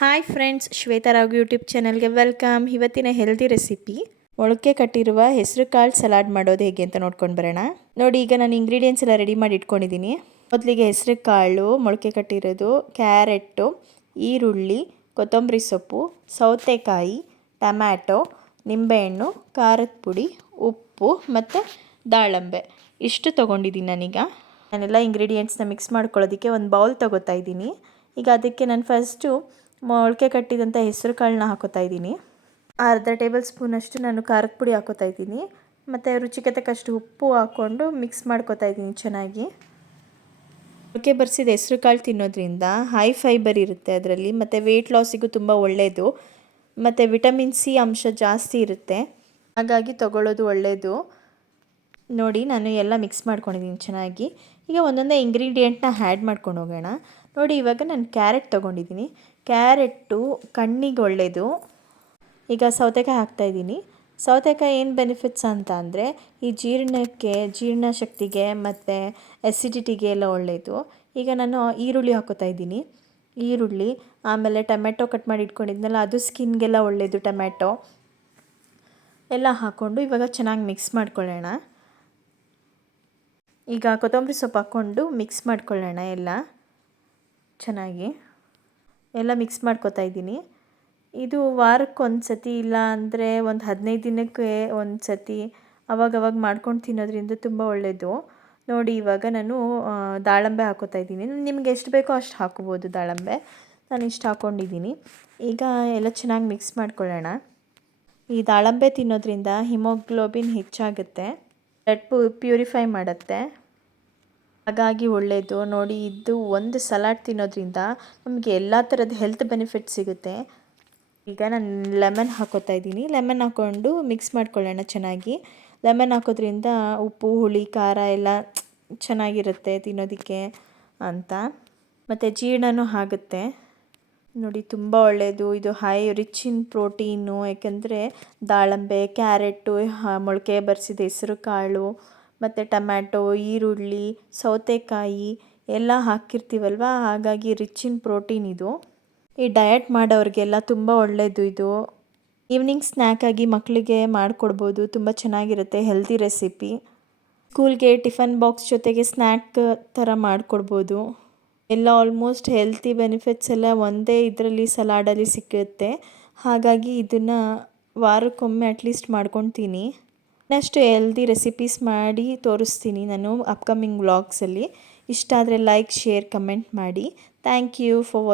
Hi friends, Shweta Rao YouTube ಚಾನಲ್ಗೆ welcome. ಇವತ್ತಿನ healthy recipe ಮೊಳಕೆ ಕಟ್ಟಿರುವ ಹೆಸರು ಕಾಳು ಸಲಾಡ್ ಮಾಡೋದು ಹೇಗೆ ಅಂತ ನೋಡ್ಕೊಂಡು ಬರೋಣ. ನೋಡಿ, ಈಗ ನಾನು ಇಂಗ್ರೀಡಿಯೆಂಟ್ಸ್ ಎಲ್ಲ ರೆಡಿ ಮಾಡಿ ಇಟ್ಕೊಂಡಿದ್ದೀನಿ. ಮೊದಲಿಗೆ ಹೆಸರು ಕಾಳು ಮೊಳಕೆ ಕಟ್ಟಿರೋದು, ಕ್ಯಾರೆಟು, ಈರುಳ್ಳಿ, ಕೊತ್ತಂಬರಿ ಸೊಪ್ಪು, ಸೌತೆಕಾಯಿ, ಟೊಮ್ಯಾಟೊ, ನಿಂಬೆಹಣ್ಣು, ಖಾರದ ಪುಡಿ, ಉಪ್ಪು ಮತ್ತು ದಾಳಂಬೆ ಇಷ್ಟು ತೊಗೊಂಡಿದ್ದೀನಿ. ನಾನೆಲ್ಲ ಇಂಗ್ರೀಡಿಯೆಂಟ್ಸ್ನ ಮಿಕ್ಸ್ ಮಾಡ್ಕೊಳ್ಳೋದಕ್ಕೆ ಒಂದು ಬೌಲ್ ತೊಗೋತಾ ಇದ್ದೀನಿ. ಈಗ ಅದಕ್ಕೆ ನಾನು ಫಸ್ಟು ಮೊಳಕೆ ಕಟ್ಟಿದಂಥ ಹೆಸರು ಕಾಳನ್ನ ಹಾಕೋತಾ ಇದ್ದೀನಿ. ಅರ್ಧ ಟೇಬಲ್ ಸ್ಪೂನಷ್ಟು ನಾನು ಖಾರದ ಪುಡಿ ಹಾಕೋತಾ ಇದ್ದೀನಿ. ಮತ್ತು ರುಚಿಗೆ ತಕ್ಕಷ್ಟು ಉಪ್ಪು ಹಾಕ್ಕೊಂಡು ಮಿಕ್ಸ್ ಮಾಡ್ಕೋತಾ ಇದ್ದೀನಿ ಚೆನ್ನಾಗಿ. ಮೊಳಕೆ ಬರಿಸಿದ ಹೆಸರು ಕಾಳು ತಿನ್ನೋದ್ರಿಂದ ಹೈ ಫೈಬರ್ ಇರುತ್ತೆ ಅದರಲ್ಲಿ, ಮತ್ತು ವೆಯ್ಟ್ ಲಾಸಿಗೂ ತುಂಬ ಒಳ್ಳೆಯದು. ಮತ್ತು ವಿಟಮಿನ್ ಸಿ ಅಂಶ ಜಾಸ್ತಿ ಇರುತ್ತೆ, ಹಾಗಾಗಿ ತಗೊಳ್ಳೋದು ಒಳ್ಳೆಯದು. ನೋಡಿ, ನಾನು ಎಲ್ಲ ಮಿಕ್ಸ್ ಮಾಡ್ಕೊಂಡಿದ್ದೀನಿ ಚೆನ್ನಾಗಿ. ಈಗ ಒಂದೊಂದೇ ಇಂಗ್ರೀಡಿಯೆಂಟ್ನ ಆ್ಯಡ್ ಮಾಡ್ಕೊಂಡು ಹೋಗೋಣ. ನೋಡಿ, ಇವಾಗ ನಾನು ಕ್ಯಾರೆಟ್ ತೊಗೊಂಡಿದ್ದೀನಿ. ಕ್ಯಾರೆಟ್ಟು ಕಣ್ಣಿಗೆ ಒಳ್ಳೆಯದು. ಈಗ ಸೌತೆಕಾಯಿ ಹಾಕ್ತಾಯಿದ್ದೀನಿ. ಸೌತೆಕಾಯಿ ಏನು ಬೆನಿಫಿಟ್ಸ್ ಅಂತ ಅಂದರೆ ಈ ಜೀರ್ಣಶಕ್ತಿಗೆ ಮತ್ತು ಎಸಿಡಿಟಿಗೆ ಎಲ್ಲ ಒಳ್ಳೆಯದು. ಈಗ ನಾನು ಈರುಳ್ಳಿ ಹಾಕೋತಾ ಇದ್ದೀನಿ. ಈರುಳ್ಳಿ, ಆಮೇಲೆ ಟೊಮೆಟೊ ಕಟ್ ಮಾಡಿ ಇಟ್ಕೊಂಡಿದ್ನಲ್ಲ, ಅದು ಸ್ಕಿನ್ಗೆಲ್ಲ ಒಳ್ಳೆಯದು. ಟೊಮೆಟೊ ಎಲ್ಲ ಹಾಕ್ಕೊಂಡು ಇವಾಗ ಚೆನ್ನಾಗಿ ಮಿಕ್ಸ್ ಮಾಡ್ಕೊಳ್ಳೋಣ. ಈಗ ಕೊತ್ತಂಬರಿ ಸೊಪ್ಪು ಹಾಕ್ಕೊಂಡು ಮಿಕ್ಸ್ ಮಾಡ್ಕೊಳ್ಳೋಣ. ಚೆನ್ನಾಗಿ ಎಲ್ಲ ಮಿಕ್ಸ್ ಮಾಡ್ಕೊತಾ ಇದ್ದೀನಿ. ಇದು ವಾರಕ್ಕೊಂದು ಸತಿ, ಇಲ್ಲ ಅಂದರೆ ಒಂದು 15 ದಿನಕ್ಕೆ ಒಂದು ಸತಿ ಅವಾಗವಾಗ ಮಾಡ್ಕೊಂಡು ತಿನ್ನೋದ್ರಿಂದ ತುಂಬ ಒಳ್ಳೆಯದು. ನೋಡಿ, ಇವಾಗ ನಾನು ದಾಳಂಬೆ ಹಾಕೋತಾ ಇದ್ದೀನಿ. ನಿಮ್ಗೆ ಎಷ್ಟು ಬೇಕೋ ಅಷ್ಟು ಹಾಕೋಬೋದು ದಾಳಂಬೆ. ನಾನು ಇಷ್ಟು ಹಾಕ್ಕೊಂಡಿದ್ದೀನಿ. ಈಗ ಎಲ್ಲ ಚೆನ್ನಾಗಿ ಮಿಕ್ಸ್ ಮಾಡ್ಕೊಳ್ಳೋಣ. ಈ ದಾಳಂಬೆ ತಿನ್ನೋದ್ರಿಂದ ಹಿಮೋಗ್ಲೋಬಿನ್ ಹೆಚ್ಚಾಗುತ್ತೆ, ಬ್ಲಡ್ ಪ್ಯೂರಿಫೈ ಮಾಡುತ್ತೆ, ಹಾಗಾಗಿ ಒಳ್ಳೆಯದು. ನೋಡಿ, ಇದು ಒಂದು ಸಲಾಡ್ ತಿನ್ನೋದ್ರಿಂದ ನಮಗೆ ಎಲ್ಲ ಥರದ ಹೆಲ್ತ್ ಬೆನಿಫಿಟ್ ಸಿಗುತ್ತೆ. ಈಗ ನಾನು ಲೆಮನ್ ಹಾಕೋತಾ ಇದ್ದೀನಿ. ಲೆಮನ್ ಹಾಕ್ಕೊಂಡು ಮಿಕ್ಸ್ ಮಾಡ್ಕೊಳ್ಳೋಣ ಚೆನ್ನಾಗಿ. ಲೆಮನ್ ಹಾಕೋದ್ರಿಂದ ಉಪ್ಪು, ಹುಳಿ, ಖಾರ ಎಲ್ಲ ಚೆನ್ನಾಗಿರುತ್ತೆ ತಿನ್ನೋದಕ್ಕೆ ಅಂತ, ಮತ್ತು ಜೀರ್ಣನೂ ಆಗುತ್ತೆ. ನೋಡಿ, ತುಂಬ ಒಳ್ಳೆಯದು. ಇದು ರಿಚ್ ಇನ್ ಪ್ರೋಟೀನು. ಯಾಕೆಂದರೆ ದಾಳಂಬೆ, ಕ್ಯಾರೆಟು, ಮೊಳಕೆ ಬರಿಸಿದ ಹೆಸರು ಕಾಳು, ಮತ್ತು ಟೊಮ್ಯಾಟೊ, ಈರುಳ್ಳಿ, ಸೌತೆಕಾಯಿ ಎಲ್ಲ ಹಾಕಿರ್ತೀವಲ್ವ, ಹಾಗಾಗಿ ರಿಚ್ ಇನ್ ಪ್ರೋಟೀನ್ ಇದು. ಈ ಡಯಟ್ ಮಾಡೋರಿಗೆಲ್ಲ ತುಂಬ ಒಳ್ಳೆಯದು ಇದು. ಈವ್ನಿಂಗ್ ಸ್ನ್ಯಾಕಾಗಿ ಮಕ್ಕಳಿಗೆ ಮಾಡಿಕೊಡ್ಬೋದು, ತುಂಬ ಚೆನ್ನಾಗಿರುತ್ತೆ. Healthy recipe. ಸ್ಕೂಲ್ಗೆ ಟಿಫನ್ ಬಾಕ್ಸ್ ಜೊತೆಗೆ ಸ್ನ್ಯಾಕ್ ಥರ ಮಾಡಿಕೊಡ್ಬೋದು. ಎಲ್ಲ ಆಲ್ಮೋಸ್ಟ್ ಹೆಲ್ತಿ ಬೆನಿಫಿಟ್ಸ್ ಎಲ್ಲ ಒಂದೇ ಇದರಲ್ಲಿ ಸಲಾಡಲ್ಲಿ ಸಿಕ್ಕುತ್ತೆ. ಹಾಗಾಗಿ ಇದನ್ನು ವಾರಕ್ಕೊಮ್ಮೆ ಅಟ್ಲೀಸ್ಟ್ ಮಾಡ್ಕೊತೀನಿ. ಇನ್ನಷ್ಟು ಹೆಲ್ದಿ ರೆಸಿಪೀಸ್ ಮಾಡಿ ತೋರಿಸ್ತೀನಿ ನಾನು ಅಪ್ಕಮಿಂಗ್ ವ್ಲಾಗ್ಸಲ್ಲಿ. ಇಷ್ಟ ಆದರೆ ಲೈಕ್, ಶೇರ್, ಕಮೆಂಟ್ ಮಾಡಿ. Thank you for